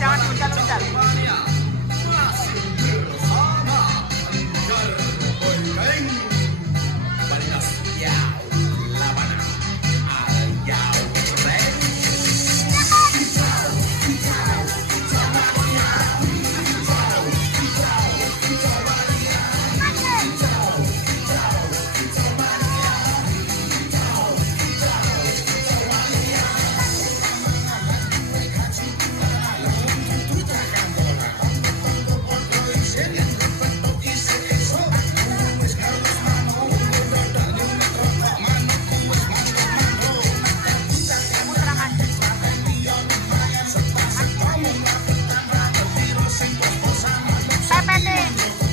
Jangan bentar-bentar.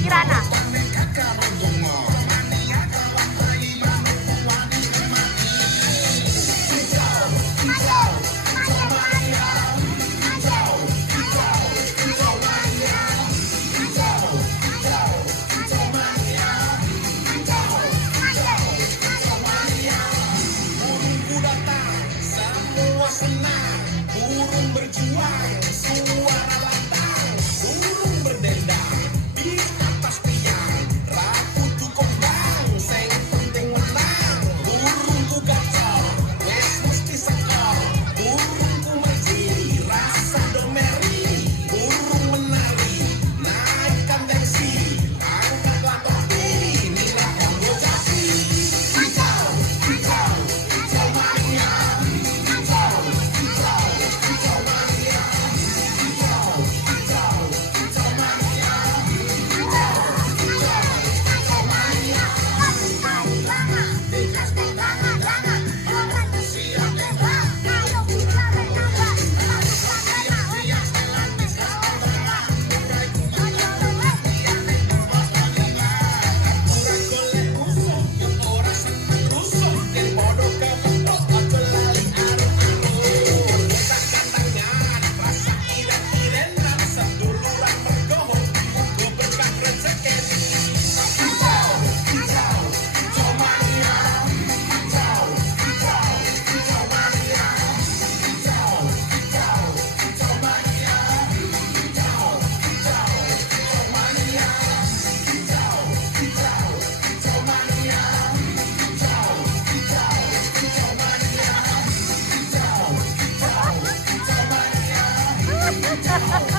Kirana. Burung berjuang, suara lantang, burung berdendang di atas tiang, rambut kembang, sing penting menang, burungku gacor, wes mesti sekor, burungku merji, rasa domeri, burung menari, naikkan tensi, angkatlah topi, inilah Kongo Jati, hijau, hijau, hijau mania, hijau, hijau, hijau mania, hijau, hijau, hijau mania, hijau, hijau, hijau mania. Ha ha ha!